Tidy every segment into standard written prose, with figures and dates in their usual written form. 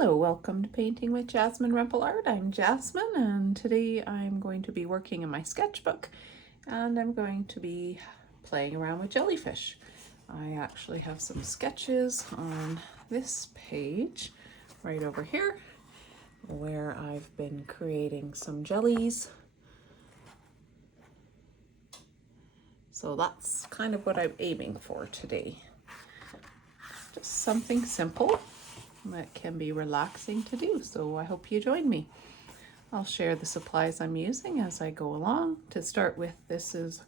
Hello, welcome to Painting with Jasmine Rempel Art. I'm Jasmine and today I'm going to be working in my sketchbook and I'm going to be playing around with jellyfish. I actually have some sketches on this page right over here where I've been creating some jellies. So that's kind of what I'm aiming for today. Just something simple that can be relaxing to do, so I hope you join me. I'll share the supplies I'm using as I go along. To start with, this is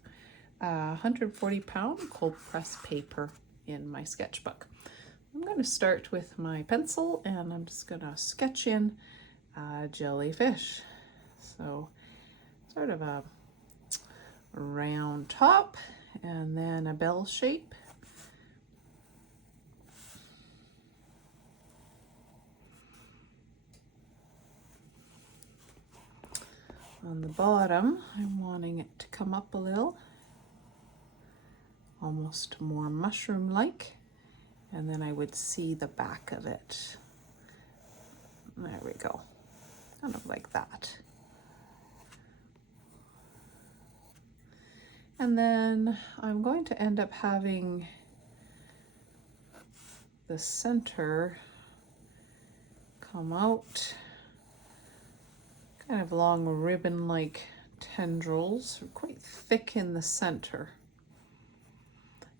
140-pound cold press paper in my sketchbook. I'm going to start with my pencil and I'm just going to sketch in a jellyfish. So sort of a round top and then a bell shape. On the bottom, I'm wanting it to come up a little, almost more mushroom-like, and then I would see the back of it. There we go, kind of like that. And then I'm going to end up having the center come out, kind of long ribbon-like tendrils, quite thick in the center.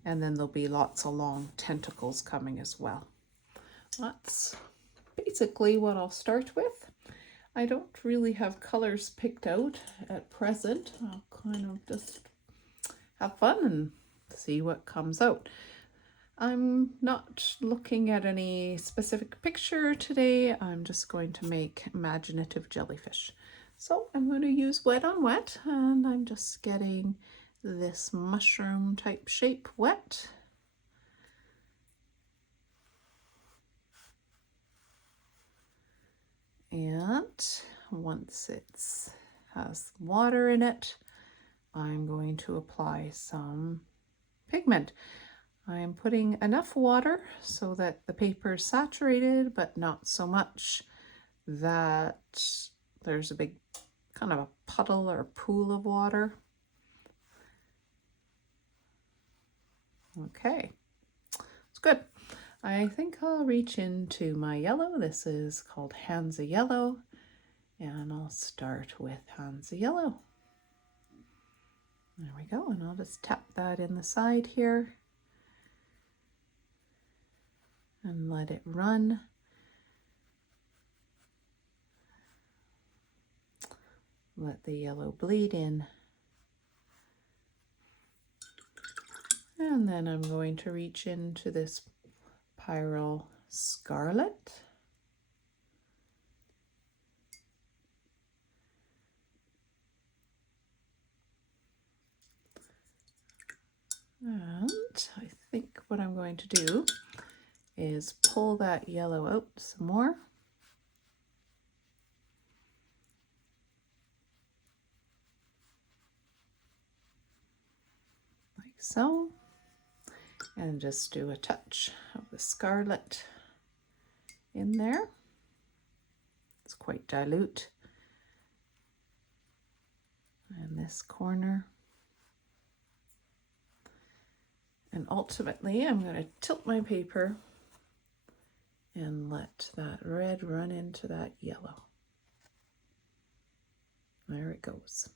And then there'll be lots of long tentacles coming as well. That's basically what I'll start with. I don't really have colors picked out at present. I'll kind of just have fun and see what comes out. I'm not looking at any specific picture today. I'm just going to make imaginative jellyfish. So I'm going to use wet on wet, and I'm just getting this mushroom type shape wet. And once it has water in it, I'm going to apply some pigment. I am putting enough water so that the paper is saturated, but not so much that there's a big kind of a puddle or pool of water. Okay, it's good. I think I'll reach into my yellow. This is called Hansa Yellow, and I'll start with Hansa Yellow. There we go, and I'll just tap that in the side here and let it run. Let the yellow bleed in. And then I'm going to reach into this Pyrrol Scarlet. And I think what I'm going to do is pull that yellow out some more. Like so. And just do a touch of the scarlet in there. It's quite dilute. And this corner. And ultimately, I'm going to tilt my paper and let that red run into that yellow. There it goes.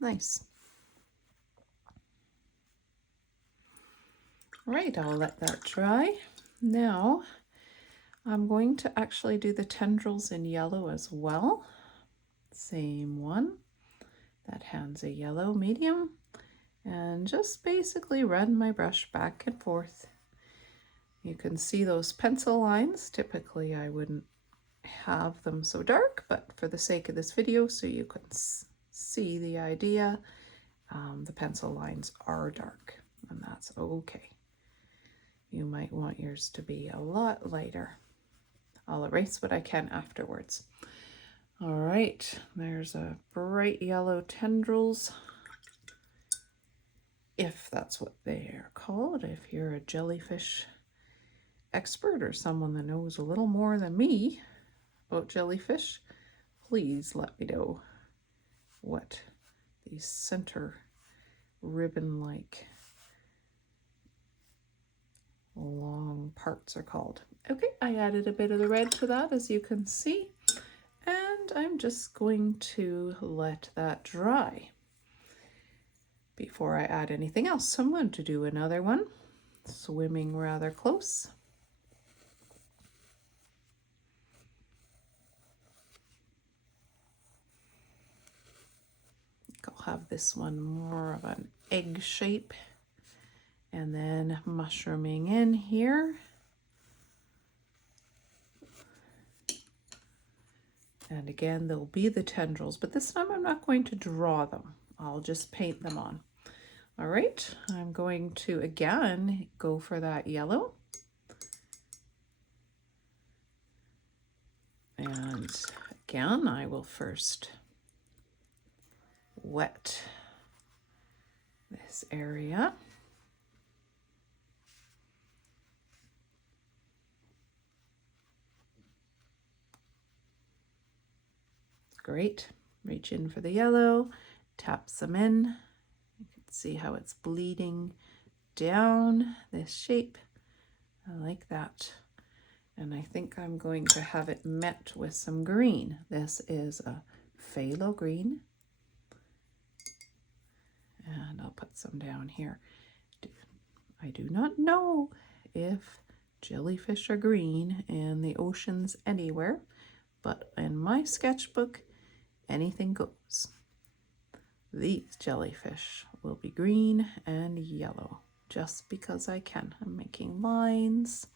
Nice. All right, I'll let that dry. Now, I'm going to actually do the tendrils in yellow as well. Same one, that Hansa Yellow medium, and just basically run my brush back and forth. You can see those pencil lines. Typically, I wouldn't have them so dark, but for the sake of this video, so you can see the idea, the pencil lines are dark, and that's okay. You might want yours to be a lot lighter. I'll erase what I can afterwards. All right, there's a bright yellow tendrils. if that's what they're called. If you're a jellyfish expert or someone that knows a little more than me about jellyfish, please let me know what these center ribbon-like long parts are called. Okay, I added a bit of the red to that, as you can see, and I'm just going to let that dry before I add anything else. So I'm going to do another one, swimming rather close. I'll have this one more of an egg shape, and then mushrooming in here. And again, there'll be the tendrils, but this time I'm not going to draw them. I'll just paint them on. All right, I'm going to again go for that yellow. And again, I will first wet this area. Great. Reach in for the yellow, tap some in. You can see how it's bleeding down this shape. I like that. And I think I'm going to have it met with some green. This is a Phthalo Green. And I'll put some down here. I do not know if jellyfish are green in the oceans anywhere, but in my sketchbook, anything goes. These jellyfish will be green and yellow, just because I can. I'm making lines.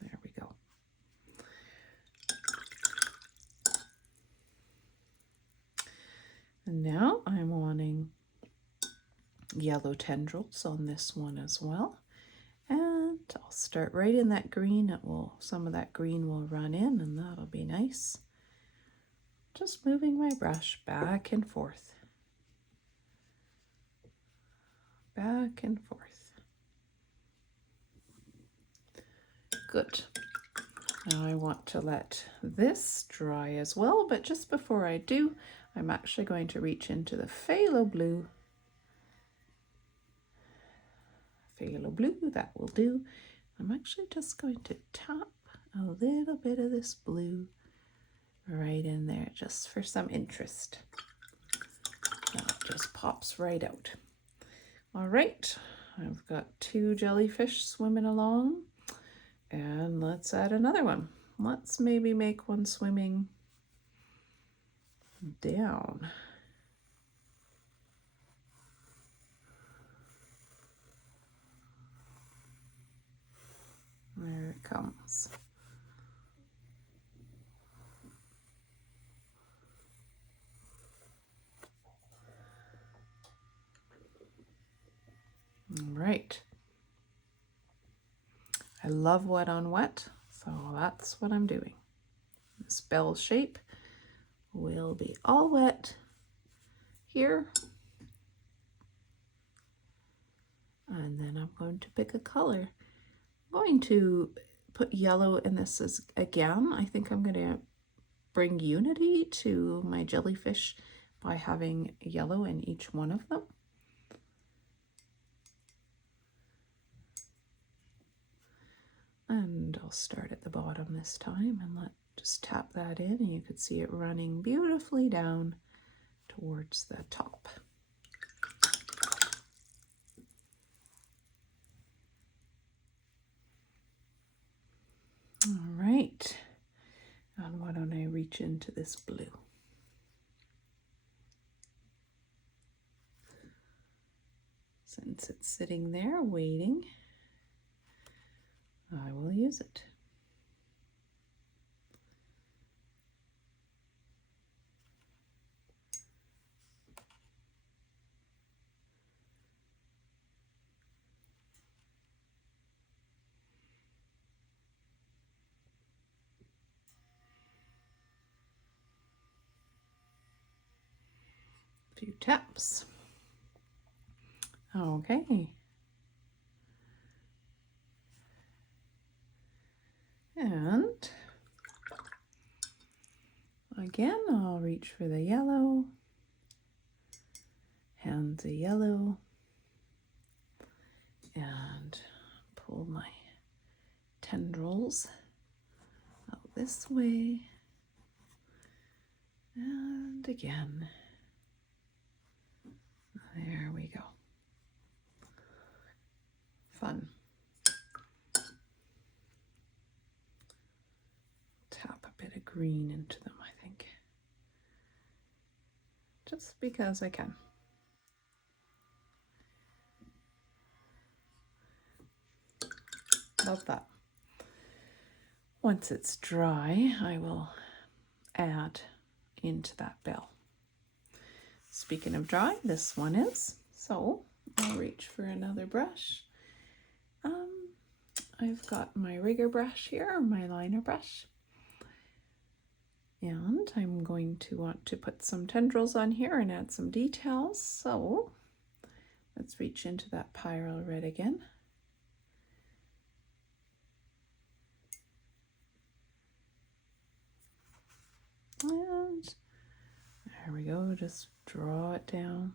There we go. And now I'm wanting yellow tendrils on this one as well. And I'll start right in that green. Some of that green will run in, and that'll be nice. Just moving my brush back and forth. Back and forth. Good. Now I want to let this dry as well, but just before I do, I'm actually going to reach into the Phthalo Blue. Phthalo Blue, that will do. I'm actually just going to tap a little bit of this blue right in there, just for some interest. And it just pops right out. All right, I've got 2 jellyfish swimming along, and let's add another one. Let's maybe make one swimming down. There it comes. All right. I love wet on wet, so that's what I'm doing. This bell shape will be all wet here. And then I'm going to pick a color. I'm going to put yellow in this again. I think I'm going to bring unity to my jellyfish by having yellow in each one of them. And I'll start at the bottom this time and just tap that in, and you could see it running beautifully down towards the top. All right, and why don't I reach into this blue? Since it's sitting there waiting, I will use it. few taps. Okay. And again, I'll reach for the yellow, Hansa Yellow, and pull my tendrils out this way, and again. There we go. Fun. Tap a bit of green into them, I think. Just because I can. Love that. Once it's dry, I will add into that bell. Speaking of dry, this one is. So I'll reach for another brush. I've got my rigger brush here, my liner brush. And I'm going to want to put some tendrils on here and add some details. So let's reach into that Pyrrol red again. And there we go, just draw it down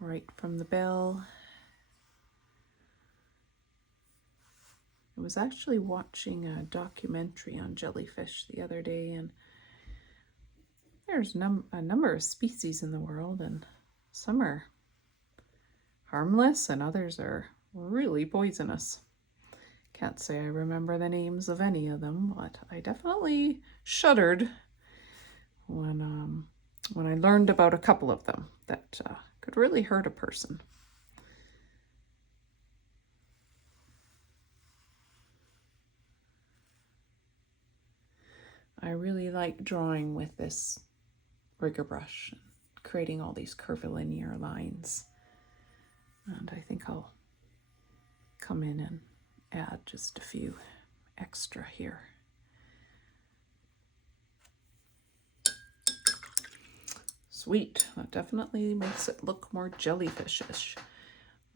right from the bell. I was actually watching a documentary on jellyfish the other day, and there's a number of species in the world, and some are harmless and others are really poisonous. Can't say I remember the names of any of them, but I definitely shuddered when I learned about a couple of them that could really hurt a person. I really like drawing with this rigger brush, creating all these curvilinear lines. And I think I'll come in and add just a few extra here. Sweet, that definitely makes it look more jellyfish-ish.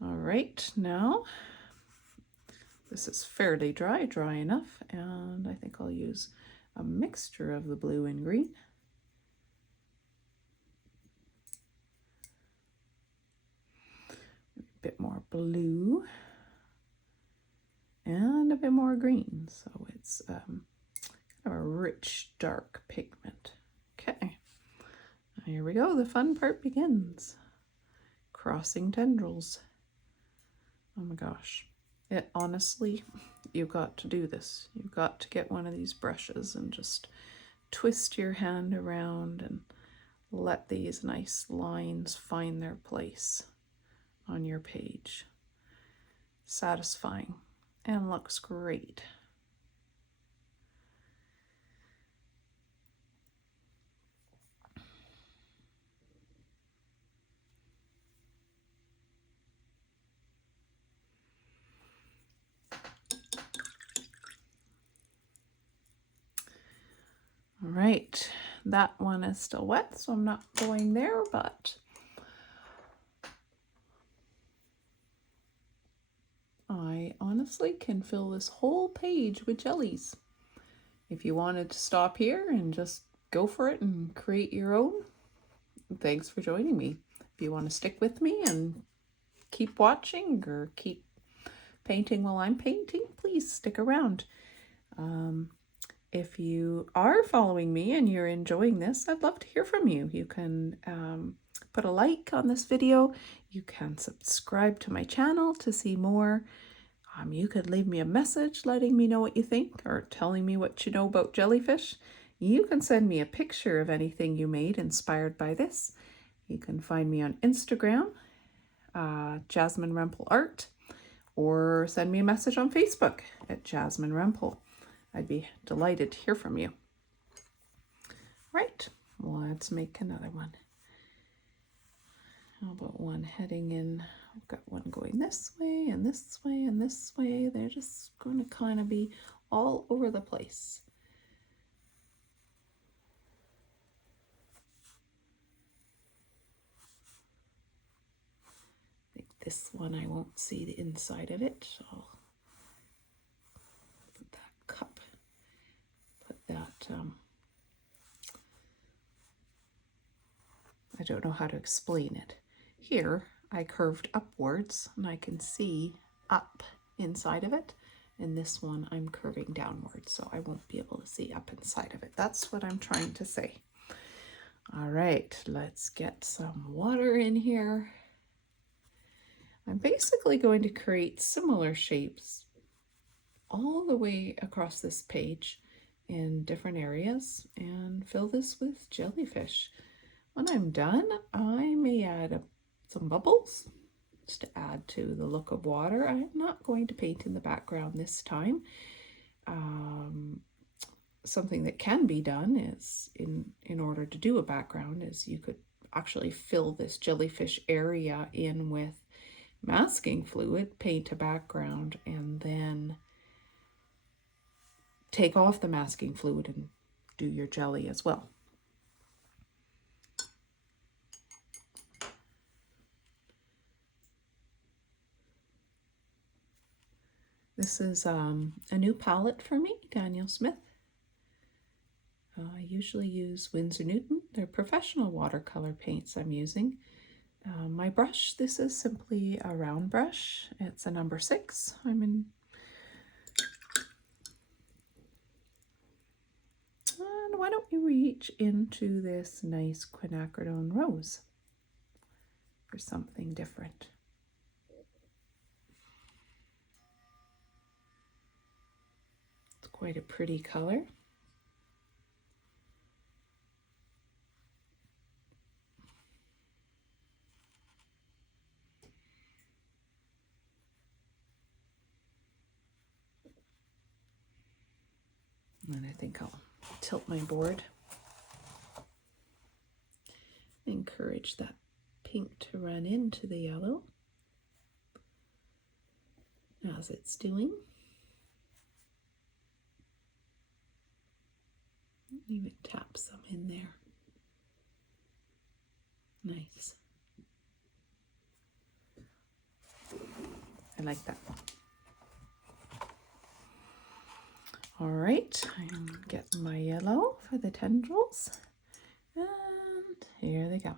All right, now this is fairly dry enough, and I think I'll use a mixture of the blue and green. A bit more blue and a bit more green, so it's kind of a rich dark pigment. Okay, here we go, the fun part begins. Crossing tendrils. Oh my gosh, it honestly, you've got to do this. You've got to get one of these brushes and just twist your hand around and let these nice lines find their place on your page. Satisfying and looks great. All right, that one is still wet, so I'm not going there, but I honestly can fill this whole page with jellies. If you wanted to stop here and just go for it and create your own, thanks for joining me. If you want to stick with me and keep watching or keep painting while I'm painting, please stick around. If you are following me and you're enjoying this, I'd love to hear from you. You can put a like on this video. You can subscribe to my channel to see more. You could leave me a message letting me know what you think or telling me what you know about jellyfish. You can send me a picture of anything you made inspired by this. You can find me on Instagram, Jasmine Rempel Art, or send me a message on Facebook at Jasmine Rempel. I'd be delighted to hear from you. Right, let's make another one. How about one heading in? I've got one going this way and this way and this way. They're just going to kind of be all over the place. This one I won't see the inside of it, so I'll put that cup, put that, I don't know how to explain it. Here I curved upwards and I can see up inside of it. And this one I'm curving downwards, so I won't be able to see up inside of it. That's what I'm trying to say. All right, let's get some water in here. I'm basically going to create similar shapes all the way across this page in different areas and fill this with jellyfish. When I'm done, I may add some bubbles to add to the look of water. I'm not going to paint in the background this time. Something that can be done is, in order to do a background, is you could actually fill this jellyfish area in with masking fluid, paint a background, and then take off the masking fluid and do your jelly as well. This is a new palette for me, Daniel Smith. I usually use Winsor Newton. They're professional watercolor paints I'm using. My brush, this is simply a round brush. It's a number 6. And why don't we reach into this nice Quinacridone Rose for something different. It's quite a pretty color. And I think I'll tilt my board. Encourage that pink to run into the yellow as it's doing. Even tap some in there. Nice. I like that one. All right, I'm getting my yellow for the tendrils, and here they go.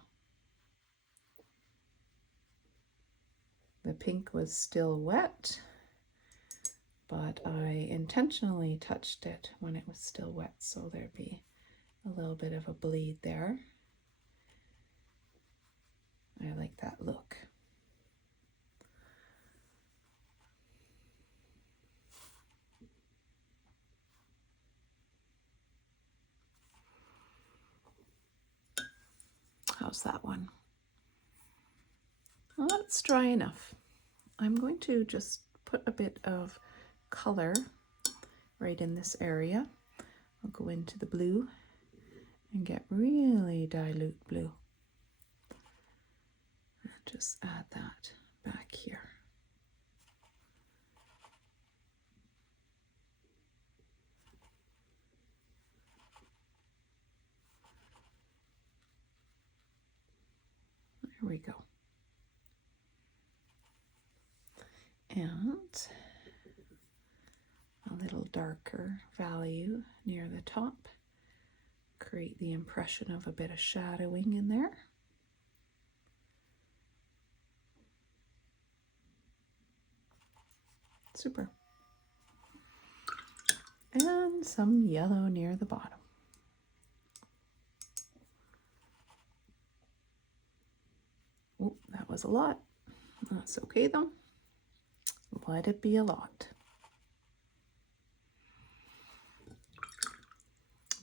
The pink was still wet, but I intentionally touched it when it was still wet, so there'd be a little bit of a bleed there. I like that look. How's that one? Well, that's dry enough. I'm going to just put a bit of color right in this area. I'll go into the blue and get really dilute blue. And just add that back here. There we go. And a little darker value near the top. Create the impression of a bit of shadowing in there. Super. And some yellow near the bottom. Oh, that was a lot. That's okay though. Let it be a lot.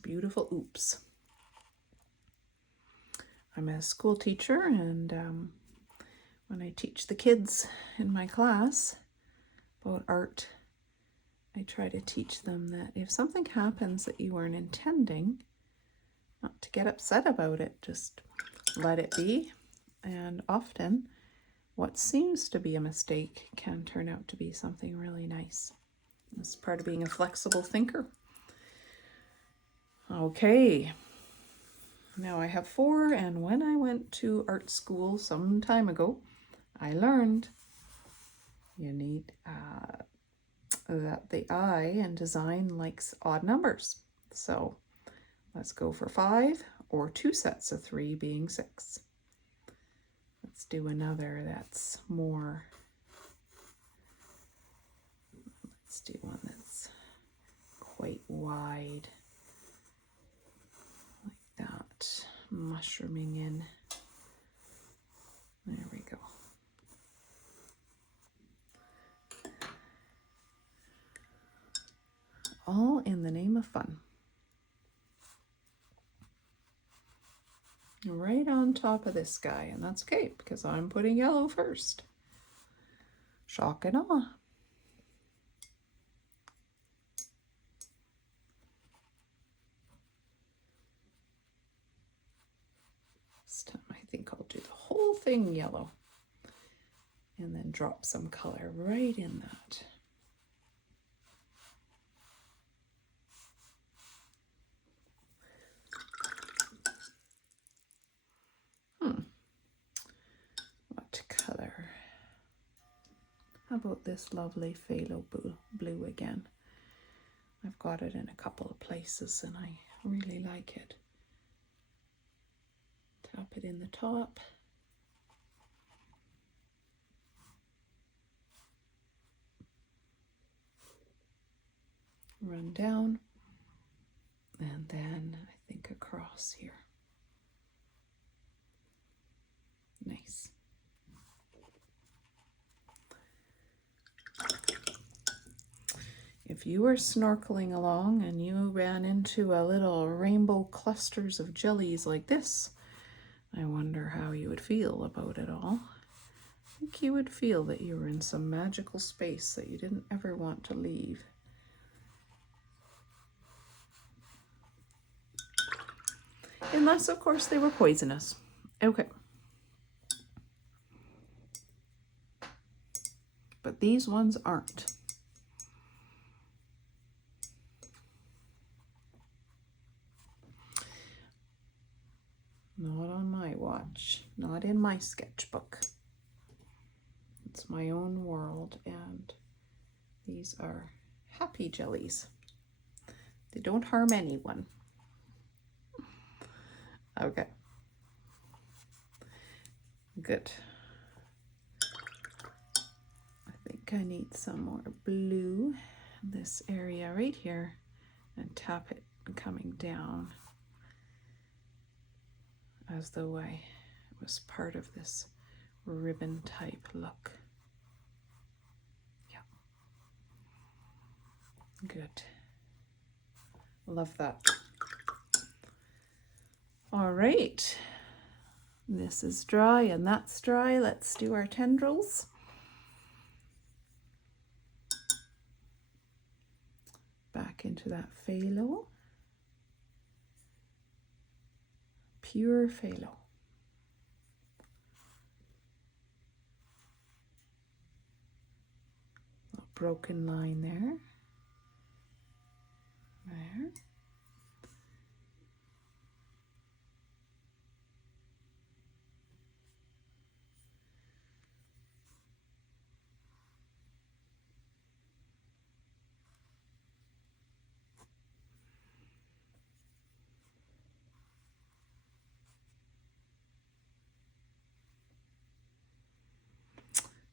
Beautiful oops. I'm a school teacher, and when I teach the kids in my class about art, I try to teach them that if something happens that you weren't intending, not to get upset about it, just let it be. And often what seems to be a mistake can turn out to be something really nice. It's part of being a flexible thinker. Okay, now I have 4, and when I went to art school some time ago, I learned you need that the eye in design likes odd numbers. So let's go for 5 or 2 sets of 3 being 6. Let's do another that's more, let's do one that's quite wide, like that, mushrooming in. There we go. All in the name of fun. Right on top of this guy, and that's okay because I'm putting yellow first. Shock and awe. This time I think I'll do the whole thing yellow and then drop some color right in that. What color? How about this lovely Phthalo Blue again? I've got it in a couple of places and I really like it. Tap it in the top. Run down. And then I think across here. Nice. If you were snorkeling along and you ran into a little rainbow clusters of jellies like this, I wonder how you would feel about it all. I think you would feel that you were in some magical space that you didn't ever want to leave. Unless, of course, they were poisonous. Okay. But these ones aren't. Not on my watch, not in my sketchbook. It's my own world, and these are happy jellies. They don't harm anyone. Okay. Good. I think I need some more blue in this area right here and tap it coming down as though I was part of this ribbon type look. Yeah. Good. Love that. All right. This is dry and that's dry. Let's do our tendrils. Back into that phthalo. Pure phthalo. A broken line there. There.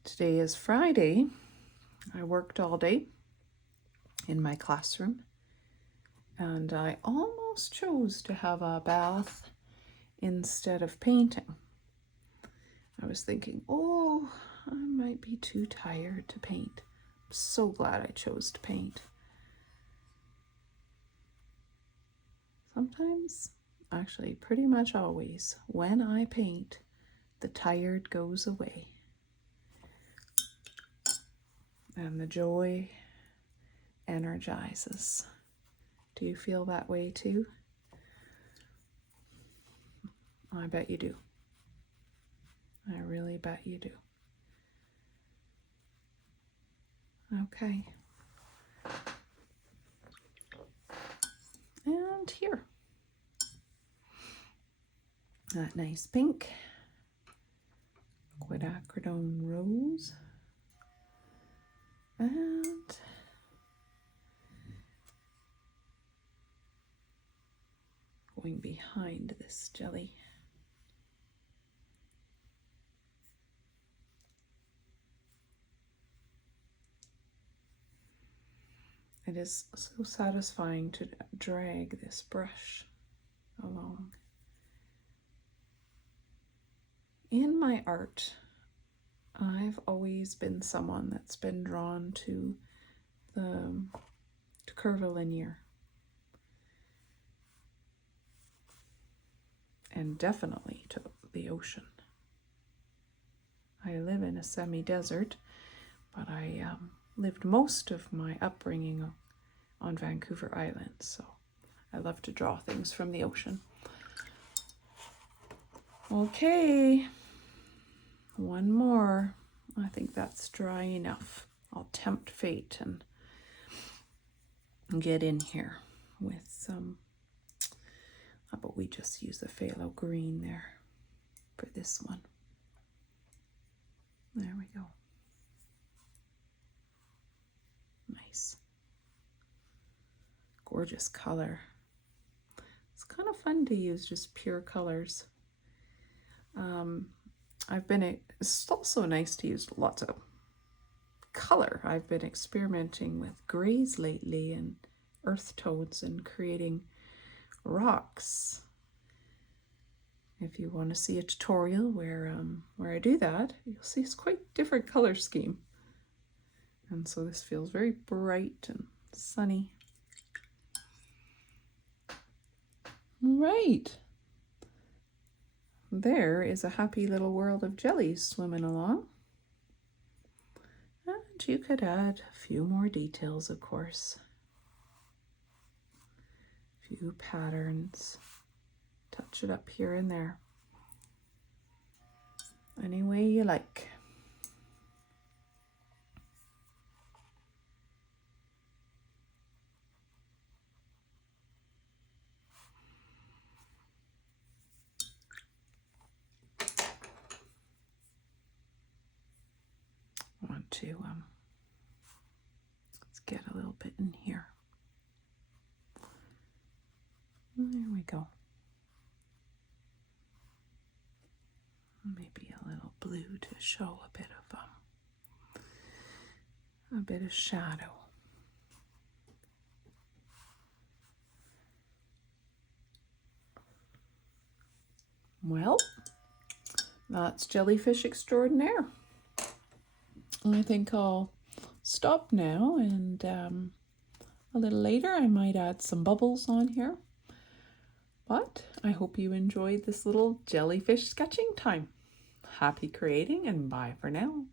Today is Friday. I worked all day in my classroom and I almost chose to have a bath instead of painting. I was thinking, oh, I might be too tired to paint. I'm so glad I chose to paint. Sometimes, actually pretty much always, when I paint, the tired goes away. And the joy energizes. Do you feel that way too? I bet you do. I really bet you do. Okay. And here. That nice pink. Quinacridone Rose. And going behind this jelly. It is so satisfying to drag this brush along. In my art, I've always been someone that's been drawn to curvilinear. And definitely to the ocean. I live in a semi-desert, but I lived most of my upbringing on Vancouver Island, so I love to draw things from the ocean. Okay, one more. I think that's dry enough. I'll tempt fate and get in here with some, how about we just use the Phthalo Green there for this one. There we go. Nice. Gorgeous color. It's kind of fun to use just pure colors. It's also nice to use lots of color. I've been experimenting with grays lately and earth tones and creating rocks. If you want to see a tutorial where I do that, you'll see it's quite different color scheme. And so this feels very bright and sunny. Right. There is a happy little world of jellies swimming along. And you could add a few more details, of course. A few patterns. Touch it up here and there. Any way you like. I want to let's get a little bit in here. There we go. Maybe a little blue to show a bit of shadow. Well, that's jellyfish extraordinaire. I think I'll stop now, and a little later I might add some bubbles on here. But I hope you enjoyed this little jellyfish sketching time. Happy creating, and bye for now.